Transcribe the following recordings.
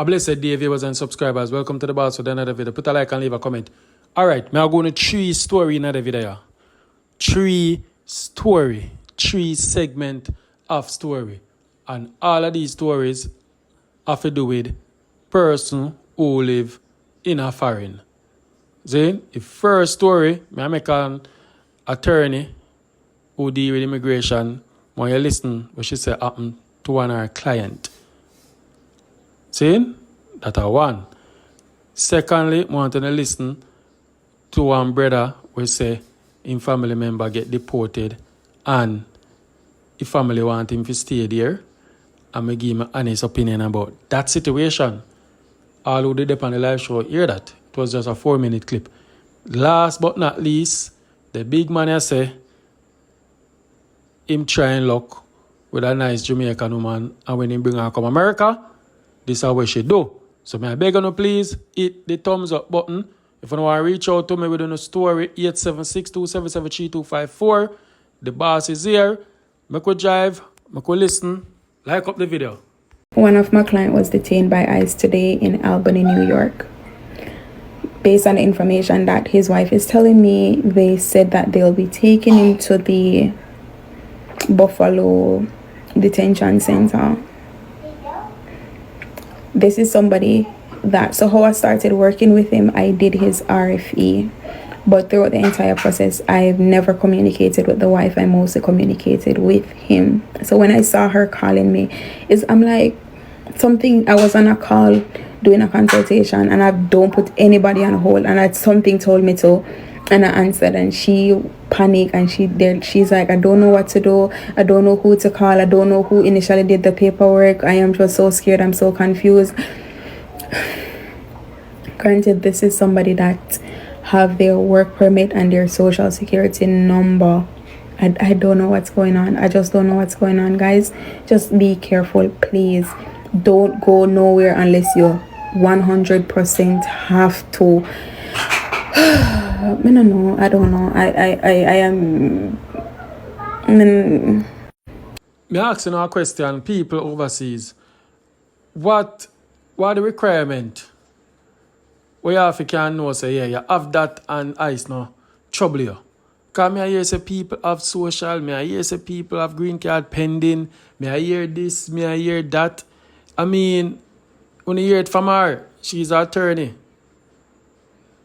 A blessed day, viewers and subscribers. Welcome to the boss with another video. Put a like and leave a comment. Alright, I'm going to 3 story in another video. 3 segment of story. And all of these stories have to do with person who live in a foreign. See, the first story, I make an attorney who deal with immigration. When you listen, what she said happened to one of her client. See? That's one. Secondly, I want to listen to one brother who say his family member get deported and his family want him to stay there. And I give my honest opinion about that situation. All who did on the live show hear that. It was just a 4-minute clip. Last but not least, the big man I say him trying luck with a nice Jamaican woman, and when he bring her come America, this is what she do. So may I beg you please hit the thumbs up button. If you want to reach out to me with a story, 876-277-3254. The boss is here. Make we drive, make we listen, like up the video. One of my clients was detained by ICE today in Albany, New York. Based on the information that his wife is telling me, they said that they'll be taking him to the Buffalo Detention Center. This is somebody that, so how I started working with him, I did his RFE. But throughout the entire process, I've never communicated with the wife. I mostly communicated with him. So when I saw her calling me, I'm like, I was on a call doing a consultation and I don't put anybody on hold, and something told me to, and I answered, and she panicked and she's like, I don't know what to do. I don't know who to call. I don't know who initially did the paperwork. I am just so scared. I'm so confused. Granted, this is somebody that have their work permit and their social security number. I don't know what's going on. I just don't know what's going on, guys. Just be careful, please. Don't go nowhere unless you 100% have to. I don't know. I am. Me asking a question, people overseas. What the requirement? Where you have to can know, say, yeah, you have that and ICE now trouble you. Because me I hear say people have social, me I hear say people have green card pending, me I hear this, me I hear that. I mean, when you hear it from her, she's an attorney.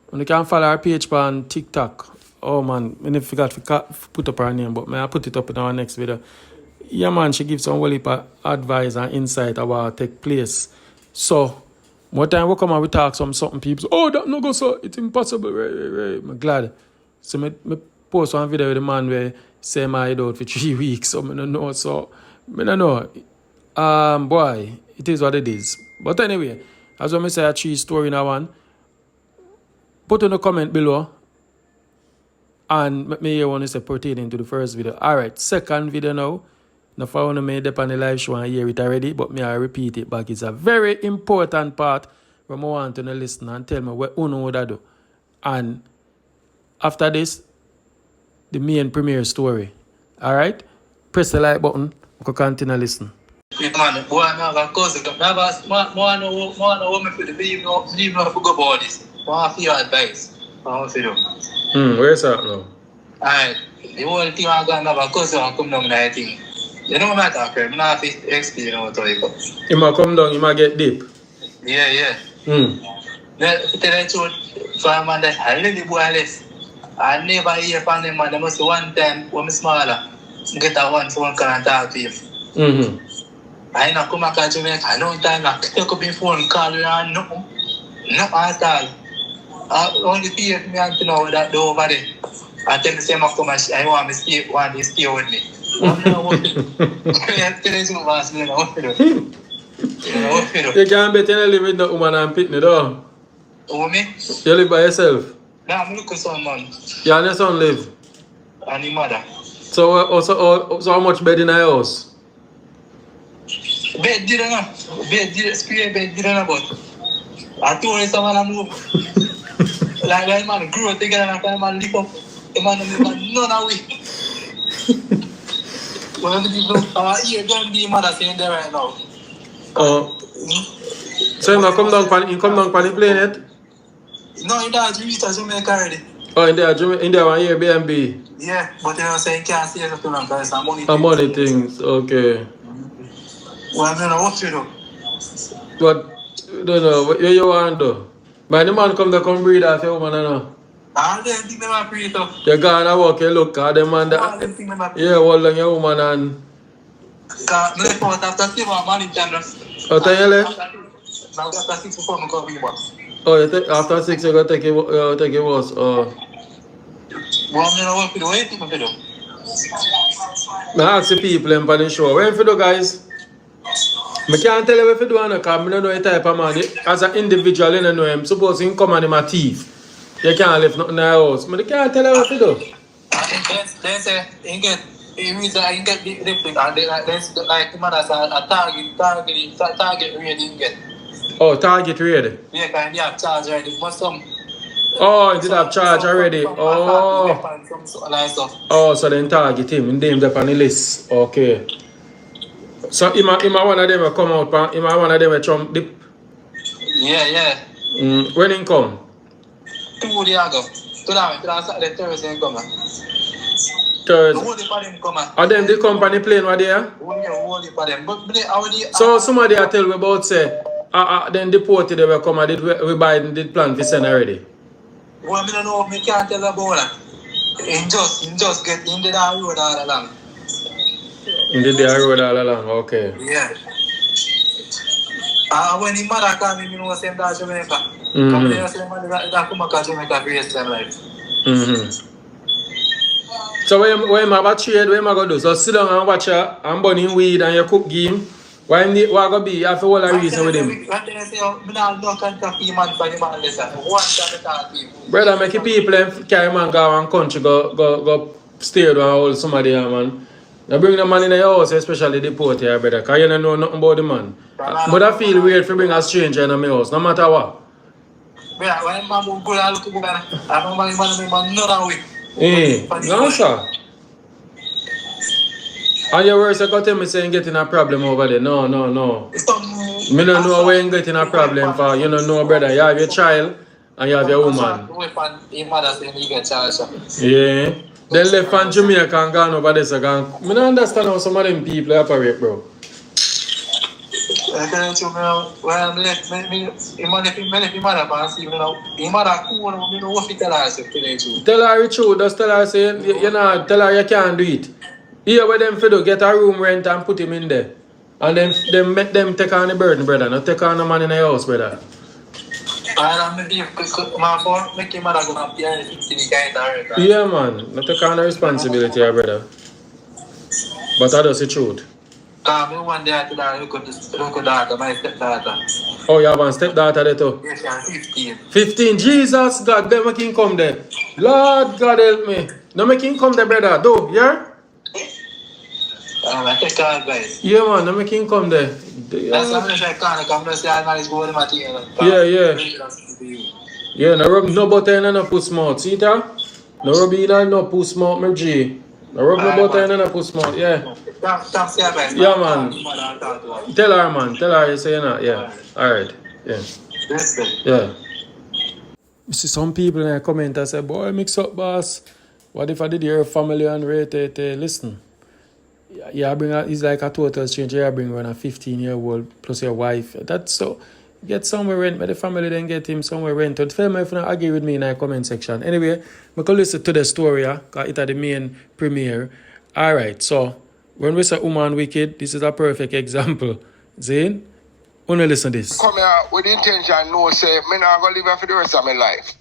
When you can follow her page on TikTok. Oh man, I never forgot to put up her name, but I put it up in our next video. Yeah man, she gives some well advice and insight about what take place. So, more time we come and we talk something people say, oh, that no go so, it's impossible, right. I'm glad. So I post one video with the man where say my head out for 3 weeks, so I don't know, I don't know. Boy, it is what it is. But anyway, as I say a 3 story in a one, put in the comment below and let me hear one is pertaining to the first video. Alright, second video now. Now if I want to make it on the live show and hear it already, but me I repeat it back. It's a very important part where I want to listen and tell me what you know what I do. And after this, the main premiere story. Alright? Press the like button. We can continue listen. Man, boy, I have a cousin. I know me for the leave no for go about this. I want your advice. I want to do. Where's that now? Alright, the whole thing I got have a cousin and come down that thing. You know what I'm talking about? I have to explain what I got. He might come down, he might get deep. Yeah. Then, to tell the truth, for a man that I really boy less. I never hear from them, man. There must be one time when I'm smaller, get a one phone call and talk to him. I don't come back to Jamaica. I don't time I take up my phone, call you and nothing at all. Only people me and to know that do over there. I tell the same I come and I want to stay with me. I'm not working. You can't bet you live with no woman and pitney though. Who me? You live by yourself? Nah, I'm looking for someone. You and your son live? And your mother. So how much bed in the house? Bed didn't know. Square bed didn't know, but I told you someone I move. Like that man grew together and that man live up. The man none of we. Well, our ear don't be mother saying there right now. So he come down pan the plane yet? No, he does reach Jamaica already. Oh, in there one Airbnb. Yeah, but you know, saying can't stay for too long because it's money. Money things, okay. Well, I don't know what to do. But don't know what you want to do. But the man come breathe off your woman, I know. I don't think they might breathe up. You gonna walk, you look at them and yeah, hold on your woman and I left out after 6 months, man. oh, tell you left? Now after 6 before I come back. Oh, after 6 you gotta take it was Well, I don't know what to do. What do you do? I ask the people in the show, what you do, guys? I can't tell you what you do because I don't know the type of man. As an individual, you know him. Suppose he come and him a thief. You can't leave nothing in the house. I can't tell you what you do. They say he get different and they like the man as a target rating get. Oh, target ready. Yeah, kind of have charge already. But some. Oh, he did have charge already. Oh, so then target him. He named up on the list. Okay. So him one of them will come out. Him one of them will jump dip. Yeah. When he come? 2 days ago. Saturday, Thursday come. Thursday. And then the company plane were there? So somebody I tell me about say, then deported they will come and we Biden did plan to send already. Well, I don't know, I can't tell about that. He just get in the road all along. In the road all along, okay. Yeah. When his mother called me, you know, same that Jamaica. Come there, say, man, that come back to Jamaica for his life. So when you have a trade, what am I going to do? So sit down and watch her and burning weed and you cook game. What going to be? You have to hold a reason with him. Brother, make people carry man go and country, go stay down and hold somebody here, man. Now bring the man in your house, especially the port here, brother, because you don't know nothing about the man. But I feel weird for bring a stranger in my house, no matter what. Brother, when man go and look at it, I don't want no way. No, sir. And your words are going to tell me saying getting a problem over there. No. Me don't know where you're getting a problem for. You don't know, brother. You have your child and you have your woman. Yeah. Then left from Jamaica and gone over there. So gone. I don't understand how some of them people operate, bro. I tell you, when I'm left, tell her the truth. Just tell her, say, you know, tell her you can't do it. Here where them do, get a room rent and put him in there. And then make them take on the burden, brother. Not take on the man in the house, brother. Yeah, man. Not take on the responsibility, brother. But that is the truth. One day I look at my stepdaughter. Oh, you have a stepdaughter there too? Yes, she's 15. 15, Jesus, God, then make him come there. Lord, God help me. No make him come there, brother. Do, yeah? I take care, guys. Yeah, man, no make him come there. That's why I can't come to say I manage to go to my team. Yeah, no rub no butter in and no puss mouth. See that? No rub in no puss mouth, my G. No rub no butter in and no puss mouth, yeah. Yeah, man. Tell her, man. Tell her you say not. Yeah. Alright. Yeah. Yeah. You see some people in the comment and say, boy, mix up, boss. What if I did your family and rate it? Listen. Yeah, it's like a total stranger. You bring around a 15-year-old plus your wife. That's so. Get somewhere rent, but the family then get him somewhere rent. But tell me if you don't agree with me in the comment section. Anyway, we can listen to the story, because it's the main premiere. Alright, so when we say woman wicked, this is a perfect example. Zane, only listen to this. Come here with the intention, no, say, I'm not going to live here for the rest of my life.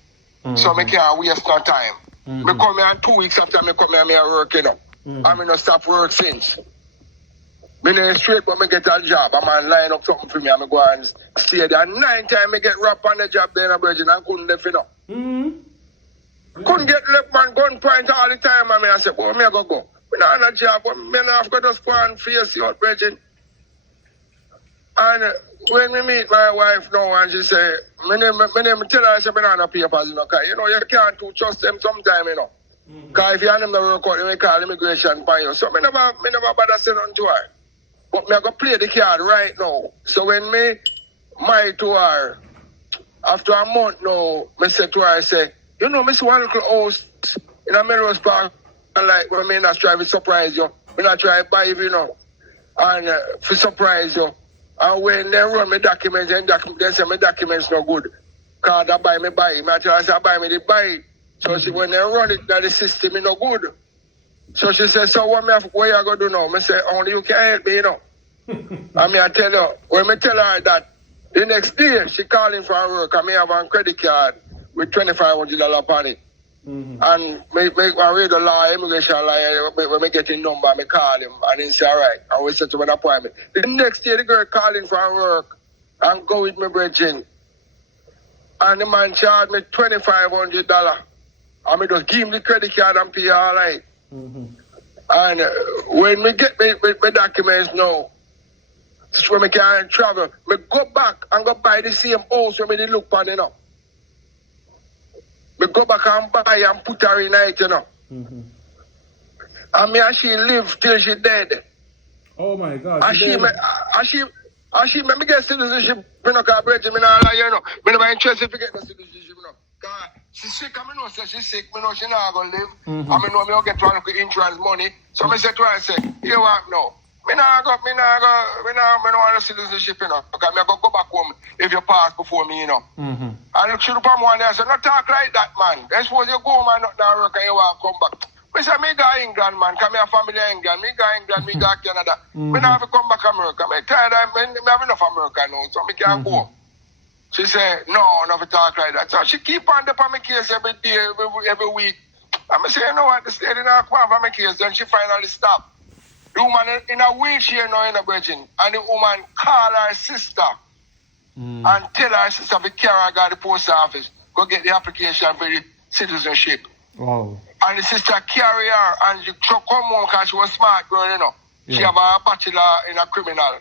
So I can't waste no time. I come here 2 weeks after I come here, I'm working up. I'm not stop work since. I'm in straight, but I get a job. I'm on line up something for me. I'm go and stay there. 9 times I get wrapped on the job there in a virgin and couldn't live it up. Couldn't get left man gunpoint all the time. I said, boy, I go. I'm not on a job, but I have to just go and face you out, virgin. And when we meet my wife now, and she say, my name tell her I say, I'm not on the papers, you know, because, you know, you can't too trust them sometime, you know. Because if you have them to work out, they call immigration for you. So I never bother say nothing to her. But I go play the card right now. So when married to her. After a month now, I said to her, I say, you know, I see one little house in a Melrose Park, like, when I not try to surprise you. I not try to buy you know, and to surprise you. And when they run my documents, they say my documents no good. Because I buy me. I tell her, I say, I buy me, they buy it. So she, when they run it, the system is no good. So she said, so what you going to do now? I say, only you can help me, you know. I tell her, when I tell her that, the next day, she calling for her work, and I have a credit card with $2,500 upon it. And I read the law, immigration law, when I get a number, I call him, and he say, all right, and we set up an appointment. The next day, the girl calling for her work, and go with me, brethren. And the man charged me $2,500. And I just give him the credit card and pay all right. And when we get my documents now, when I can travel, I go back and go buy the same house when I look on, you know. I go back and buy and put her in it, you know. And me and she live till she dead. Oh my God. And she me get citizenship, me no can break it, me no lie, you know. Me never interested to get the citizenship, you know. Cause she sick, and me know say she sick, me know she not gonna live. And me know me don't get one insurance money. So me say to her, I say, you want no. Me no want a citizenship, you know. Because me go back home if you pass before me, you know. And she look at me and I say, not talk like that, man. That's suppose you go home and not down work and you want to come back. Me say, me go England, man. Because me have family in England. Me go England, me go Canada. Me not have to come back to America. Me tired of me have enough America now, so me can't go. She say, no, not to talk like that. So she keep on the my case every day, every week. And me say, you know what, the state did not come for my case. Then she finally stopped. The woman in a wheelchair now in a virgin. And the woman call her sister and tell her sister to carry her to the post office. Go get the application for the citizenship. Wow. And the sister carry her and she come home because she was a smart girl, you know. Yeah. She have a bachelor in a criminal.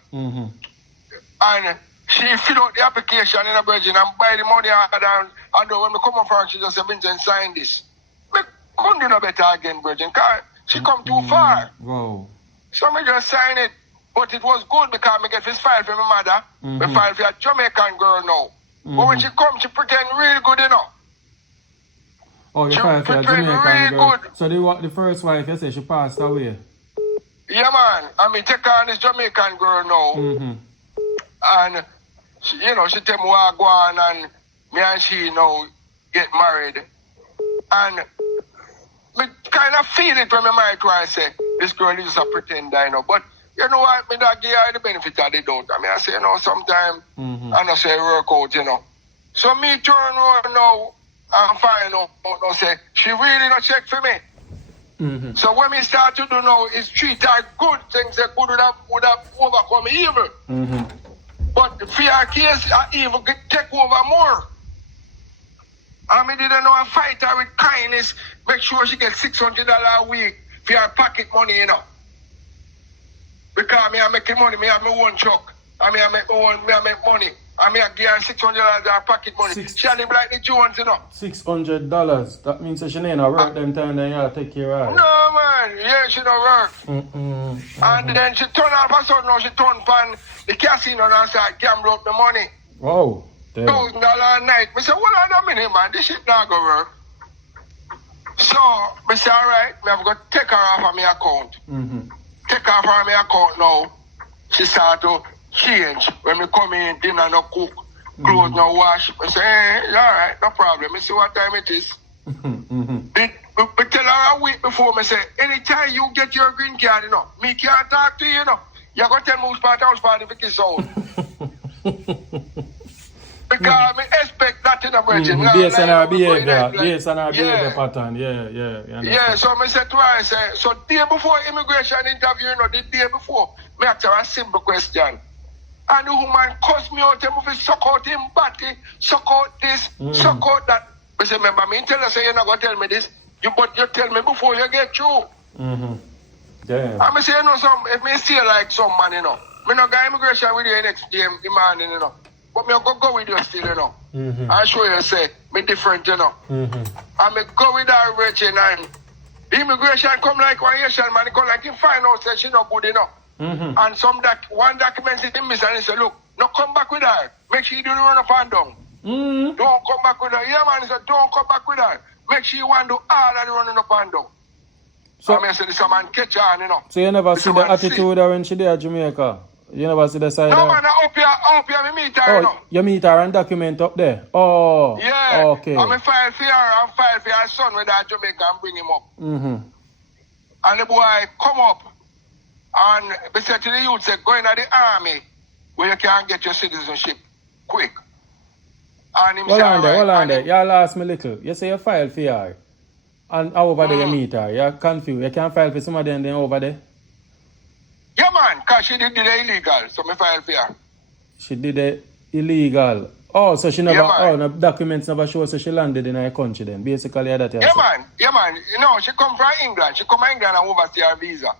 And she fill out the application in a virgin and buy the money out and when we come up for her, she just said, Vincent, sign this. We couldn't do no better again, virgin, because she come too far. Wow. So I just sign it. But it was good because I get this file for my mother. I file for a Jamaican girl now. But when she come, she pretend really good, you know. Oh, you filed for a Jamaican girl. Good. So the first wife, you say she passed away? Yeah, man. I mean, take her on this Jamaican girl now. And, she, you know, she tell me what I go on and me and she, you know, get married. And me kind of feel it when I married to her and say, this girl is just a pretender, you know. But, you know what, me not give her the benefit of the doubt. I mean, I say, you know, sometimes I don't say work out, you know. So me turn around now and find out, say, she really not check for me. So when me start to do now is treat her good, things that would have overcome evil. But for her case, evil could take over more. I mean, didn't know I fight her with kindness, make sure she gets $600 a week for her pocket money, you know. Because me I making money, me have my own truck. I make money. I give her $600 her pocket money. She live like the Jones, you know. $600. That means that she ain't work them time, then you have to take care of her. No, man. Yeah, she don't work. And then she turn off her son now, she turn pan the casino and start gamble up the money. Wow. $1,000 a night. I say, what are the minute, man? This shit not go work. So, I say, all right, I'm going to take her off of my account. Take her off of my account now. She start to change. When we come in, dinner no cook, clothes no wash. I say, hey, all right, no problem. I see what time it is. We tell her a week before, I say, anytime you get your green card, you know, me can't talk to you, you know. You're going to tell me who's part of the kiss out. Because I expect that in a virgin. Based on our behavior, based on our behavior pattern, yeah. So I said to her, I said, so day before immigration interview, you know, the day before, I asked her a simple question. And the woman cussed me out, tell me to suck out him body, suck out this, suck out that. I said, remember, me tell her, say, you're not going to tell me this, but you tell me before you get through. Yeah. I say, you know, if me see like some man, you know, me not go immigration with you next day, the morning, you know. But me go with you still, you know. I show you, say, me different, you know. And me go with her virgin and the immigration come like one Asian man, come like him find out say she not good, you know. And one document is miss and he say, look, No come back with her. Make sure you don't run up and down. Don't come back with her. Yeah, man, he said, don't come back with her. Make sure you want to do all of the running up and down. So I said, this a man catch on, you know. So you never this see the attitude her when she there at Jamaica? You never see the side no, of man, I hope you meet her, you know. You meet her and document up there? Oh. Yeah. Okay. I'm file for her and file for her son with that Jamaica and bring him up. Mm-hmm. And the boy come up and they said to the youth, say, go in the army where you can get your citizenship quick. And him Hold say, on there. You lost me little. You say you file for her. And over there you meet her. You're confused. You can't file for some of them then over there? Yeah, man, because she did the illegal, so me file for her. She did it illegal. Oh, so she never, no documents never show so she landed in her country then. Basically, that yeah, man. You know, she come from England. She come from England and overstay her visa.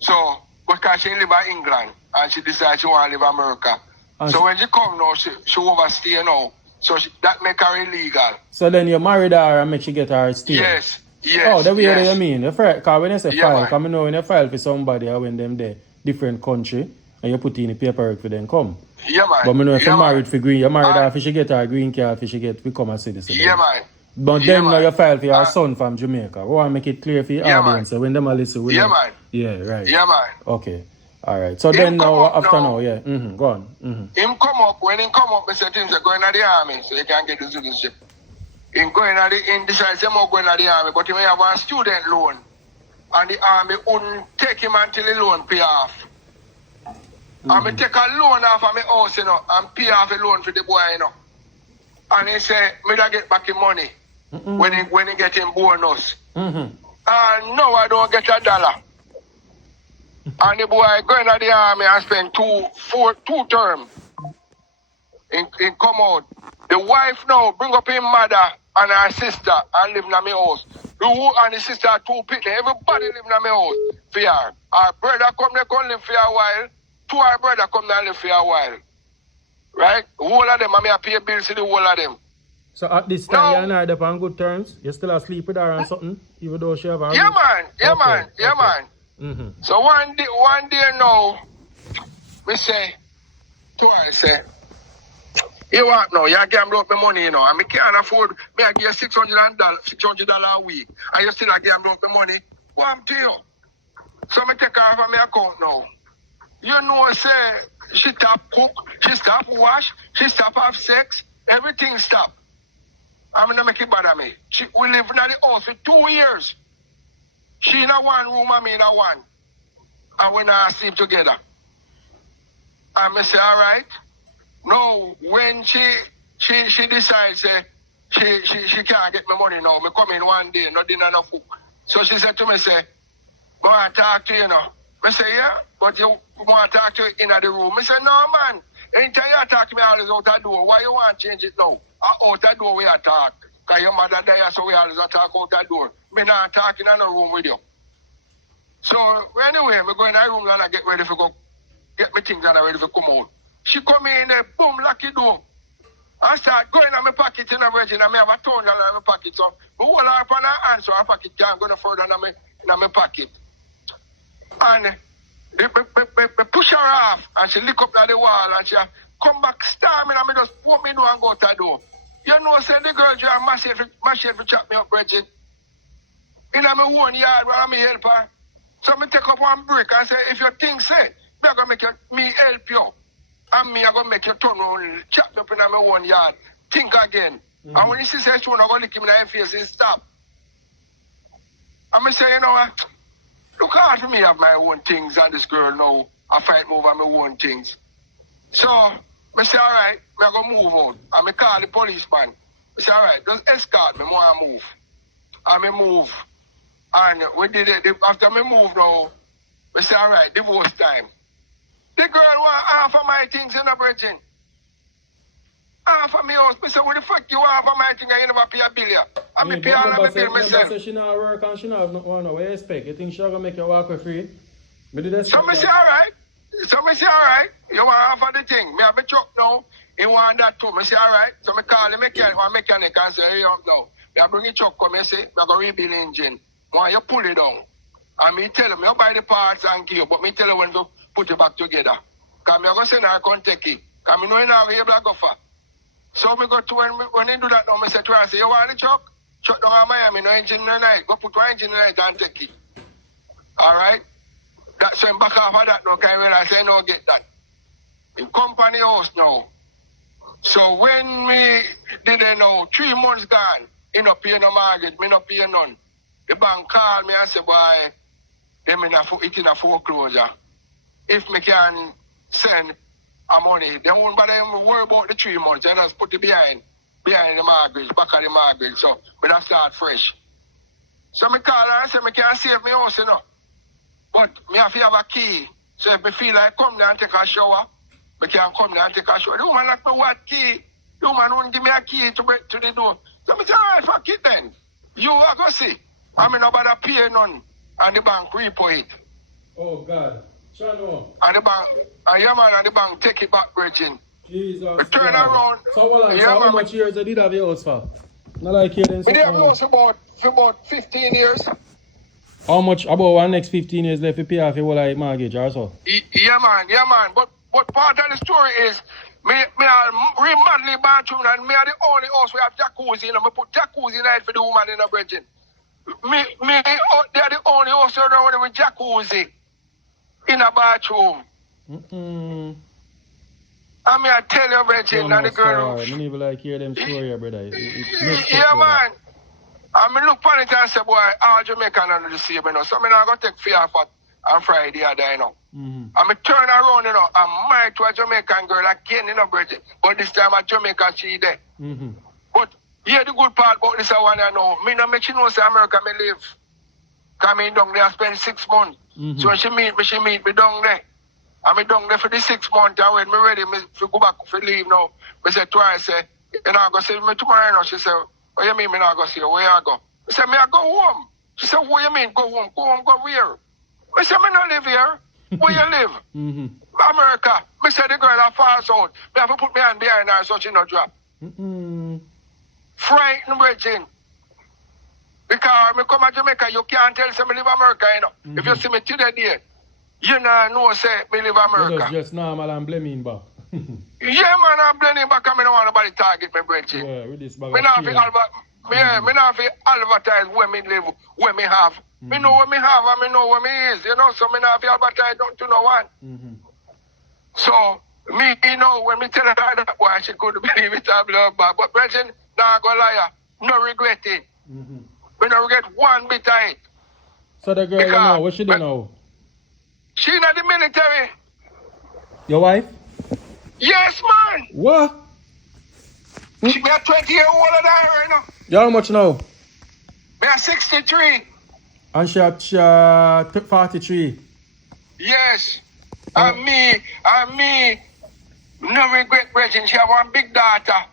So, because she live in England and she decided she want to live in America. And so when she come now, she overstay now. So that make her illegal. So then you married her and make she get her stay? Yes. Oh, the way that you mean. Because when you say file, because I know when you file for somebody or when them there, different country, and you put in the paperwork for them come. Yeah, man. But I know if you're married for green, you married her if she get her green card, if she become a citizen. Yeah, man. But then now you file for your son from Jamaica. We want to make it clear for your audience. So when them are listening, man. Yeah, right. Yeah, man. Okay. All right. So then now, after now, yeah. Go on. Him come up, when he come up, I said to him, go in the army so you can get the citizenship. Him going at the decides him going to the army, but he may have a student loan. And the army wouldn't take him until the loan pay off. And me take a loan off of my house, you know, and pay off the loan for the boy, you know. And he say, me da get back him money when he get him bonus. And no, I don't get $1. And the boy going to the army and spend two terms. He come out. The wife now bring up his mother and her sister and live in my house. And the sister are two people. Everybody live in my house for her. Our brother come there, come live for a while. Two our brother come there and live for a while. Right? The whole of them, I pay bills to the whole of them. So at this time, you're not up on good terms? You still asleep with her and something? Even though she have a... Yeah, man. So one day now, we say, to her, I say, you want now, you gamble up my money, you know, and I can't afford, I give you $600 a week, and you still gamble up my money, what I'm to you? So I take her from my account now. You know, say, she stop cook, she stop wash, she stop have sex, everything stop. I'm going to make it bother me. We live in the house for 2 years. She in a one room and me in a one. And we not sleep together. And I say, all right. No, when she decides she can't get my money now, me come in one day, no dinner, no cook. So she said to me, say, I want to talk to you now. I say, yeah, but you want to talk to you in the room. I say, no, man. Anytime you talk to me always out the door, why you want to change it now? Out the door we talk. Because your mother died, so we always talk out the door. Me not talking in the room with you. So anyway, I go in the room and I get ready to go get my things and I'm ready to come out. She come in there, boom, lock the door. I start going in my pocket in the virgin and I have a $200 in my pocket. So I hold her up on her hand so her pocket can't go no further in my pocket. And they push her off and she lick up at the wall and she come back storming and me just put me door and go to the door. You know, say the girl just mash to chop me up, Bridget. In my own yard where I'm help her. So I take up one brick and say, if your thing say, I'm going to make me help you. And me, I'm going to make you turn around, chop me up in my own yard. Think again. And when he says, I'm going to lick him in the face, he stop. And I say, you know what? Look hard for me have my own things and this girl now, I fight over my own things. So, I say, all right, I'm going to move out. And I call the policeman. I say, all right, just escort me, I want to move. And I move. And we did it. After I move now, I say, all right, divorce time. The girl want half of my things in the bridging. Half of my house. I say, what the fuck you want half of my things and you never pay a bill here? I mean, pay all of my bill myself. So she not work and she not no, what do you expect? You think she's going to make you walk away free? So I say, all right. You want half of the thing. Me have a truck now. He want that too. I say, all right. So I call the mechanic and say, hey, now. I bring the truck come and say, I'm going to rebuild the engine. Why you pull it down? And me tell him, you buy the parts and give, but me tell you when to put it back together. Because I'm going to send her to take it. Because I know you're not able to go for. So me go to when they do that now, I say to her, I say, you want the truck? Truck down in Miami, no engine in the night. Go put one engine in the night and take it. Alright? So I'm back off of that now, because I say, no, get that. In company house now. So when we did it now, 3 months gone, he no pay no mortgage, me no pay none. The bank called me and said, boy, them in a foreclosure. If me can send a money, they won't bother them worry about the 3 months. They just put it behind the mortgage, back of the mortgage. So we don't start fresh. So me call her and say, me can't save me house, you know. But me have to have a key. So if me feel like come there and take a shower, me can come there and take a shower. The woman like me what key? The woman won't give me a key to break to the door. So me say, all right, fuck it then. You are going to see. I mean, nobody pay none, and the bank repo it. Oh, God. Chano. And the bank, and yeah, man, and the bank take it back, Virgin. Jesus. We turn around. So, how much years did you have your house for? Not like you then. We did have a house for about 15 years. How much about one next 15 years left to pay off your whole mortgage or so? Yeah, man. But part of the story is, me are remodeling bathroom, and me are the only house we have jacuzzi in. Me put jacuzzi in it for the woman in the Virgin. Me, they are the only house around with jacuzzi in a bathroom. I mean, I tell you, Virgin, and the girl. I don't even like hear them story, brother. Yeah, man. I mean, look on it and say, boy, all Jamaican are the same, you know. So I'm not going to take fear for on Friday or there, you know. I mean, turn around, you know. I'm married to a Jamaican girl again, you know, Virgin. But this time a Jamaican, she there. But yeah, the good part about this, I want to know. Me no make she know say America me live. Because me down there, I spend 6 months. So when she meet me down there. And me down there for the 6 months. And when me ready, me to go back, for leave now. Me say twice, say, you know, I go see me tomorrow now. She say, what you mean me not go see you? Where you go? I say, me I go home. She said, what you mean go home? Go home, go where? I say, me not live here. Where you live? America. Me say, the girl that falls out. Me have to put me hand behind her so she not drop. Frightened, Virgin. Because me come to Jamaica, you can't tell me live America, you know. If you see me today, you know say me live America. Just normal and blaming back. Yeah, man, I'm blaming back and I don't want nobody target me, Virgin. Yeah, with this bag me not advertise where me live, where me have. Me know where me have and me know where me is, you know, so me not advertise don't to no one. So, me, you know, when me tell her that boy, she couldn't believe it, I love back. But Virgin, nah, go liar. No regret it. We don't regret one bit of it. So the girl, you know, what she do now? She in the military. Your wife? Yes, man. What? She be a 20-year-old older than her, you know. You how much now? Me a 63. And she 43. Yes. And me, no regret, Virgin. She have one big daughter.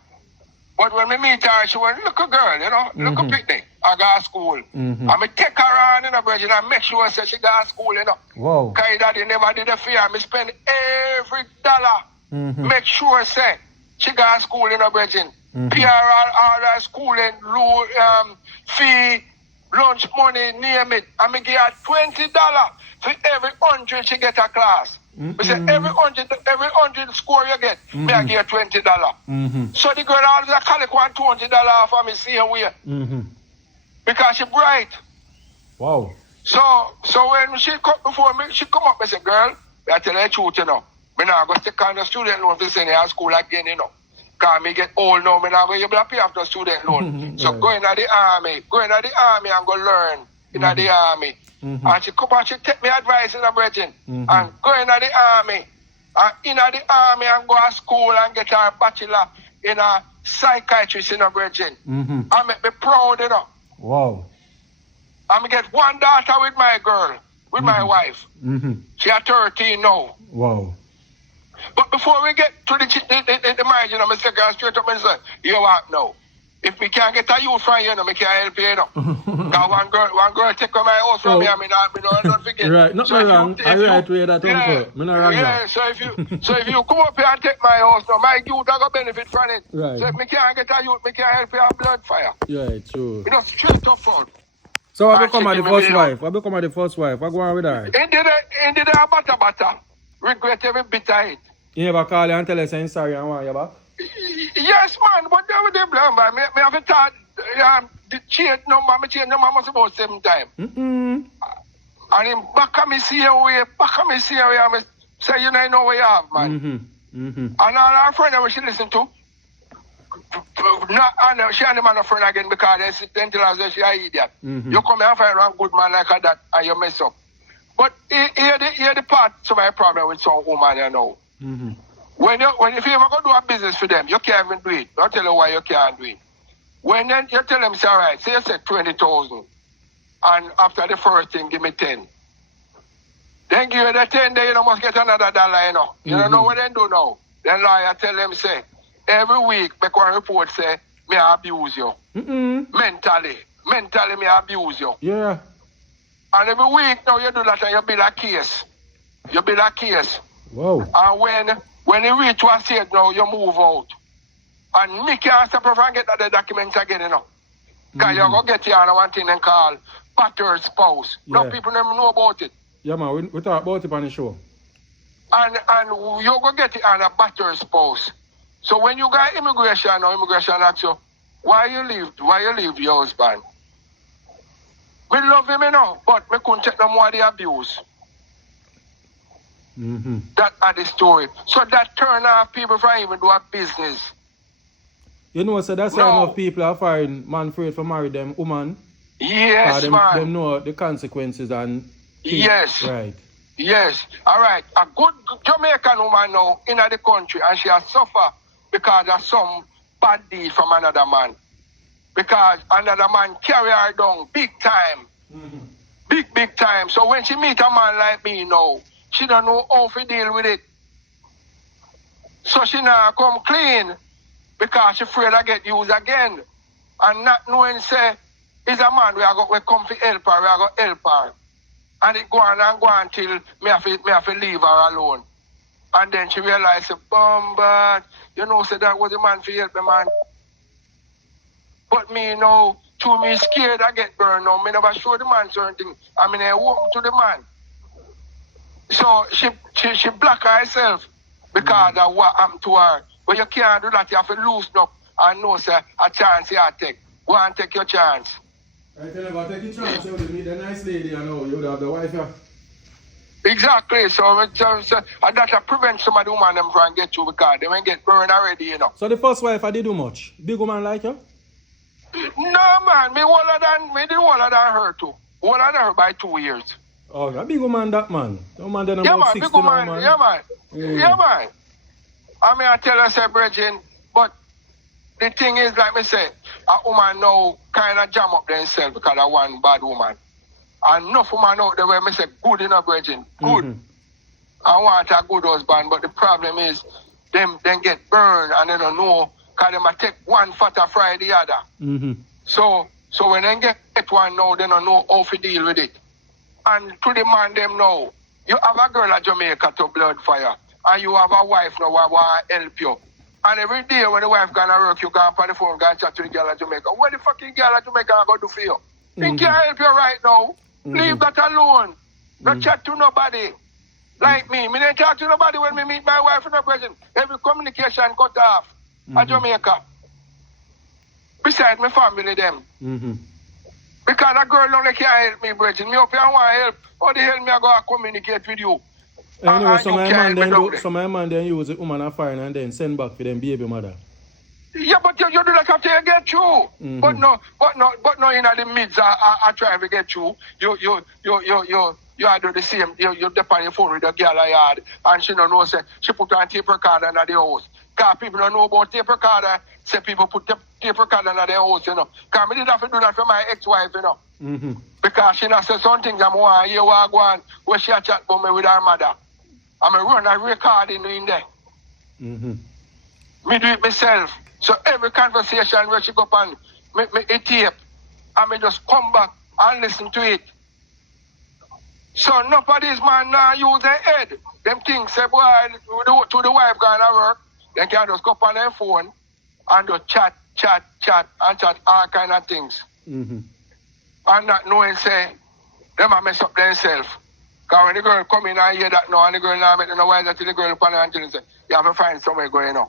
But when we meet her, she was a little girl, you know, little picnic. I go to school. And I take her on, you know, Virgin, and make sure she go to school, you know. Wow. Because daddy never did a fear. I spend every dollar. Make sure she go to school, you know, Virgin. Pay her all her schooling, fee, lunch money, name it. And I give her $20 for every 100 she get a class. We say every 100 score you get, me I give you $20. So the girl always collect $200 for me same way. Because she bright. Wow. So when she come before me, she come up and say, girl, I tell her the truth, you know. Me not go take on the student loan to send her to school again, you know. Because me get old now, me not go able to pay off the student loan. So go in the army and go learn in the army. And she come and she take me advice in the Virgin. And go in the army. And in the army and go to school and get her bachelor in a psychiatrist in the Virgin. And make me proud, you know. Wow. And me get one daughter with my girl, with my wife. She is 13 now. Wow. But before we get to the marriage, you know, I say, girl, straight up and say, you what now? If we can't get a youth from you, we can't help you, you know. Because one girl take my house from me, I don't forget. Right, not so wrong. I right way that uncle. Yeah, so if you come up here and take my house now, my youth are going to benefit from it. Right. So if we can't get a youth, we can't help you have blood fire. Yeah, true. You know, straight up front. So I become the first wife. I go on with her. Indeed, a butter. Regret every bit of it. You never call you and tell us I'm sorry and want you back? Yes, man, but they blame me. Me have to start the change number, must about 7 times. And him back at me see away, I say, you know what you have, man. And all our friends that she listen to, and she and him are a friend again because they tell us that she an idiot. You come here and find a good man like that and you mess up. But here the part to my problem with some woman, you know. When if you ever go do a business for them, you can't even do it. Don't tell you why you can't do it. When then you tell them, say, all right, say you said 20,000, and after the first thing, give me 10. Then give you the 10, then you must get another dollar, you know. You don't know what they do now. Then lawyer tell them, say, every week, make one report say, me abuse you. Mentally, me abuse you. Yeah. And every week now you do that and you build a case. Wow. And when you reach one stage now, you move out. And me can't stop and get the documents again, you know. Because you're going to get here on one thing and call battered spouse. Yeah. No people never know about it. Yeah, man, we talk about it on the show. And you're going to get it on a battered spouse. So when you got immigration asks you, why you leave your husband? We love him, you know, but we couldn't take no more of the abuse. That are the story. So that turn off people from even do a business. You know, so that's why enough people are firing man afraid to marry them woman. Yes, man. Them know the consequences and yes. Right. Yes. All right. A good Jamaican woman now in the country and she has suffered because of some bad deed from another man. Because another man carry her down big time. Big time. So when she meet a man like me now, she don't know how to deal with it. So she now come clean because she afraid I get used again. And not knowing say, is a man we come to help her, we are going to help her. And it go on till me have to leave her alone. And then she realized, but you know, say that was the man for help me, man. But me, you know, to me scared I get burned now. Me never show the man certain things. I mean, I walk to the man. So she block herself because of what happened to her. But you can't do that. You have to loosen up and know, say, a chance you have to take. Go and take your chance. I tell you about take your chance. You would meet a nice lady, you know. You would have the wife, yeah. Exactly. So and that prevent some of the women them from get you because they won't get burned already, you know. So the first wife, I did do much. Big woman like you? No, man. Me did older than her too. Older than her by 2 years. Oh, a big woman that man. No man then Yeah, about man. 60 Big woman. now, man. Yeah, man. Yeah, man. I mean, I tell her, say, Bridget, but the thing is, like me say, a woman now kind of jam up themselves because of one bad woman. And enough woman out there where me say, good enough, Bridget, good. I want a good husband, but the problem is, them get burned and they don't know because they might take one fatter fry the other. So when they get one now, they don't know how to deal with it. And to the man them now, you have a girl at Jamaica to blood fire, and you have a wife now who want to help you. And every day when the wife gonna work, you go on the phone, go and chat to the girl at Jamaica. What the fucking girl at Jamaica gonna do for you? Think can't help you right now? Leave that alone. Don't chat to nobody. Like me don't talk to nobody when me meet my wife in the present. Every communication cut off at Jamaica. Besides my family them. Because that girl only can't help me, Bridget. Me up here, I want to help. How the hell me I go to communicate with you? Anyway, some man then use it woman and fire and then send back for them baby mother. Yeah, but you do that after you get through. But no in the midst I try to get through. You do the same. You depend on your phone with the girl I had and she don't know say she put on tape recorder in the house. Because people don't know about tape recorder. Say people put tape recorder in their house, you know. Because I did have to do that for my ex-wife, you know. Because she not say something that I want to hear what go on where she chat about me with her mother. I'm a run a recording in there. Me do it myself. So every conversation where she go on, me tape. And me just come back and listen to it. So nobody's man now use their head. Them things say, boy, to the wife gonna work. They can just go up on their phone and just chat all kind of things. And not knowing say, them a mess up themselves. Because when the girl come in and hear that now, and the girl now make no wise until the girl upon her until say, you have to find somewhere going on.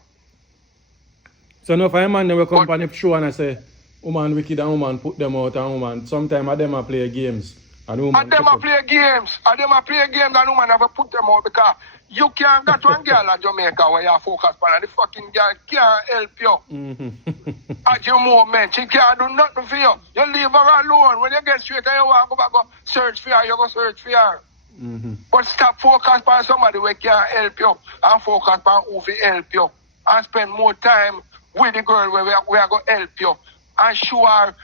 So now for a man, they will come on the show and I say, woman wicked and woman put them out and woman. Sometimes them a play games. And them a play games. And woman have to put them out because you can't get one girl in Jamaica where you focus on and the fucking girl can't help you. At your moment, she can't do nothing for you. You leave her alone. When you get straight and you want to go back, go search for her, you go search for her. But stop focus on somebody who can't help you and focus on who will help you. And spend more time with the girl where we are going to help you. And show her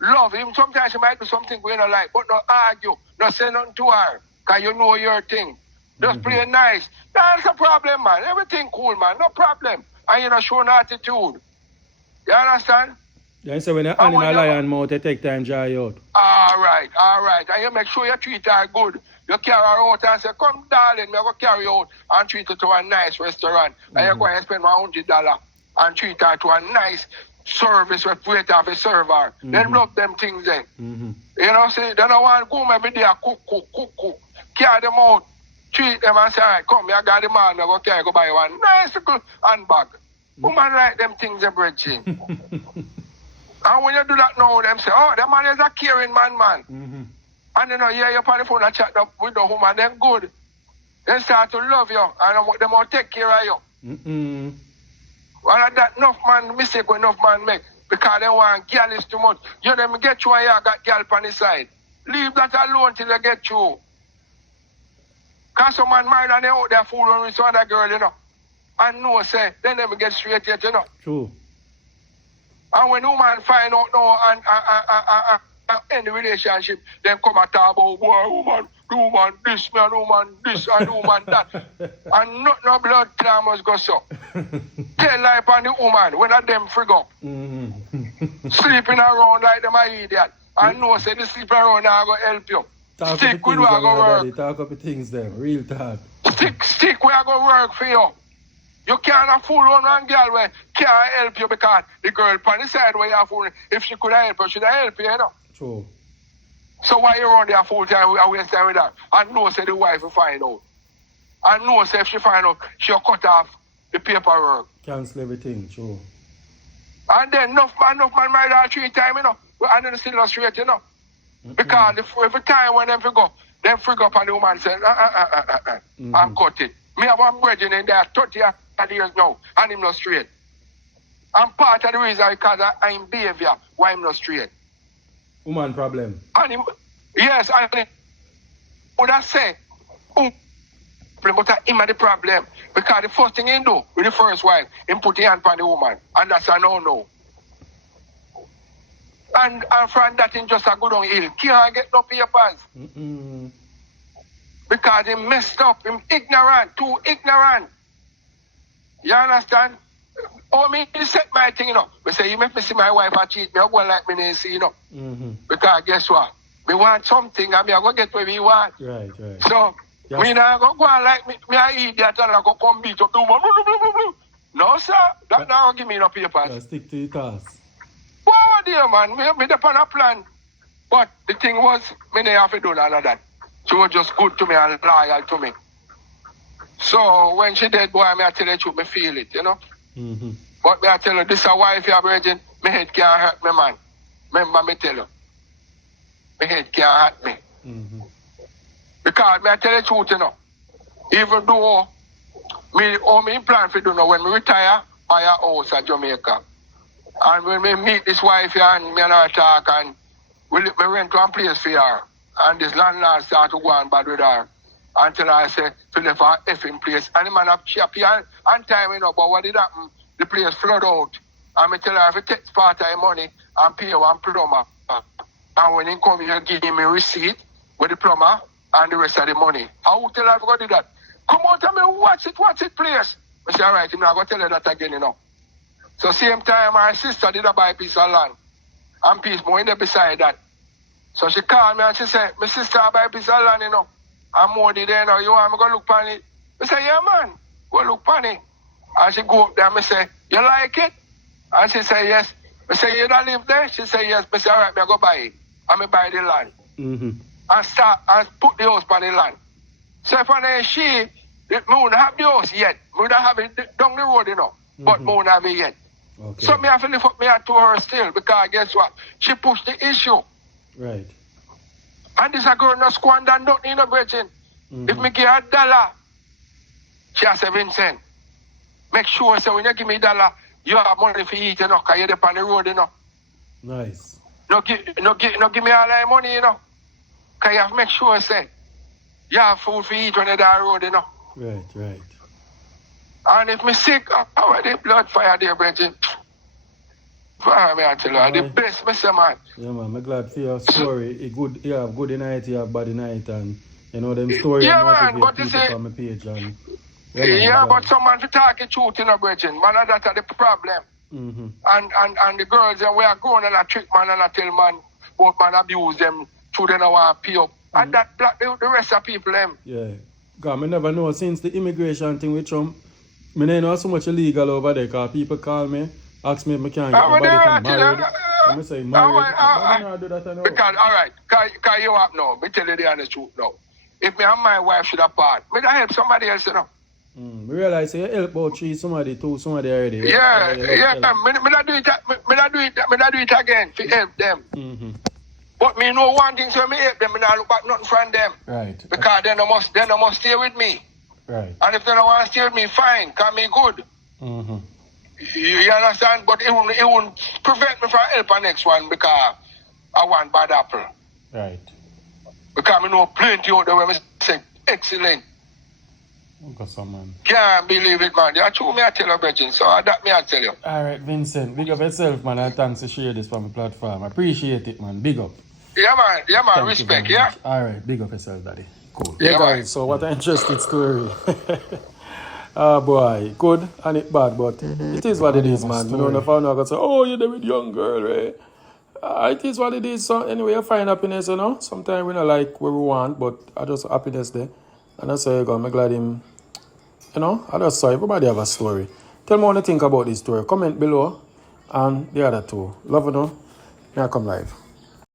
love. Even sometimes she might do something we don't like, but not argue. Not say nothing to her. Because you know your thing. Just play nice. That's a problem, man. Everything cool, man. No problem. And you know, show an attitude. You understand? Yeah, so when you're in a lion mouth, they take time to dry out. All right. And you make sure you treat her good. You carry her out and say, come, darling, I'm going to carry you out and treat her to a nice restaurant. And you're going to spend $100 and treat her to a nice service with waiter to serve her. Then love them things then. You know, see, they don't want to go every day and cook. Carry them out. Treat them and say, all right, come, I got the man, I go buy one nice little handbag. Woman like them things in bridging. And when you do that now, them say, oh, the man is a caring man. And you know, you on the phone and chat up with the woman, then good. They start to love you and they will take care of you. Well, that enough man mistake when enough man make because they want girl is too much. You them get you and you got girl on the side. Leave that alone till they get you. Because some man married and they out there fooling with some other girl, you know. And no say, they never get straight yet, you know. True. And when woman find out now and end the relationship, then come and talk about, boy, woman this, man, woman this, and woman that. And no blood clot must go so. Tell life on the woman, when them frig up. Sleeping around like them an idiot. And no say, the sleeping around now going to help you. Stick with where I go work. Talk up the things them, real talk. Stick where I go work for you. You can't fool on one girl where can't help you because the girl on the side where you're fooling, if she could help you, she'd help you, you know. True. So why you run there full time and waste time with that? And no say the wife will find out. And no say if she find out, she'll cut off the paperwork. Cancel everything, true. And then enough man married her 3 times, you know. And then still not straight, you know. Because every time when them figure up and the woman says, and cut it. Me have one brethren in there 30 years now, and him not straight. And part of the reason because I'm behavior, why I'm not straight. Woman problem. And him, yes, and him would I say, but him had the problem. Because the first thing he do with the first wife, he put his hand on the woman. And that's a no-no. And from that, he just a good on hill. Can't get no papers. Because he messed up. Him ignorant, too ignorant. You understand? Oh, me set my thing, you know. But say, you make me see my wife and cheat me, I go like me didn't see, you know. Because guess what? Me want something and me I go get what me want. Right. So, me not go on like me I eat that and I go come beat up. No, sir. That now give me no papers. Stick to your task. Wow, dear man, me depend on a plan. But the thing was, me didn't have to do all of that. She was just good to me and loyal to me. So when she dead, boy, I tell you the truth, me feel it, you know. But me I tell you, this is a wife you have virgin, my head can't hurt me, man. Remember me tell you. My head can't hurt me. Because me I tell you the truth, you know. Even though me plan for do now, when me retire, buy a house at Jamaica. And when we meet this wife here and me and her talk and we rent one place for her. And this landlord start to go on bad with her. Until I say, to live for effing place. And the man have happy and time, you know, but what did happen? The place flood out. And I tell her if he takes part of the money and pay one plumber. And when he come here, give me a receipt with the plumber and the rest of the money. I will tell her if I go do that. Come on, tell me, watch it, please. I say, all right, I'm not going to tell her that again, you know. So same time, my sister did buy a piece of land. And piece more in there beside that. So she called me and she said, my sister buy a piece of land, you know. And more did there, you know, you want me to go look on it? I say, yeah, man, go look on it. And she go up there and I say, you like it? And she say, yes. I say, you don't live there? She say, yes. I say, all right, I go buy it. And I buy the land. and start and put the house on the land. So if I she, me wouldn't have the house yet. Me would have it down the road, you know. But me wouldn't have it yet. Okay. So me have to lift up me hand to her still because guess what? She pushed the issue. Right. And this a girl no squander nothing in a bridging. If me give her $1, she has 7 cents. Make sure so when you give me $1, you have money for eat, you know, because you're on the road, you know. Nice. No give me all that money, you know. Because you have to make sure say you have food for eat when you're on the road, you know. Right, right. And if me sick, oh, the blood fire there, brethren. Fire me, I tell you, the best, Mr. Man. Yeah, man, I'm glad for your story. You have good night, you have bad night, and you know them stories. Yeah, man, but you people see, on my page. And, yeah, but someone to talk the truth, you know, brethren. Man, that's the problem. And the girls, and we are going on a trick, man, and I tell man, both man abuse them, so they don't want to pay up. And that black, the rest of people, them. Yeah. Because I never know, since the immigration thing with Trump, I don't know so much illegal over there, because people call me, ask me if I can get nobody from married. I'm say married. I don't do that, I know. Because, all right, because you have now, me tell you the honest truth now. If me and my wife should apart, me I help somebody else, you know. We realize you help about somebody already. Yeah, me not do it again to help them. But me know one thing, so me help them, me not look back nothing from them. Right. Because they must stay with me. Right. And if they don't want to stay with me, fine, cause me good. You understand? But it won't prevent me from help the next one because I want bad apple. Right. Because I know plenty out there where I say, excellent. Man. Can't believe it, man. That's true, me I tell you, Bridget. So that me I tell you. All right, Vincent. Big up yourself, man. And thanks for sharing this from the platform. I appreciate it, man. Big up. Yeah, man. Yeah, man. Thank Respect, yeah? All right. Big up yourself, daddy. Cool. Yeah, guys. man. So what an interesting story. Oh, boy. Good and it bad, but it is what it is, man. You know, if I'm not going to say, oh, you're there with young girl, right? It is what it is. So anyway, I find happiness, you know. Sometimes we don't like what we want, but I just happiness there. And that's why I'm glad him, you know, I just saw everybody have a story. Tell me what you think about this story. Comment below and the other two. Love you, know. Now come live.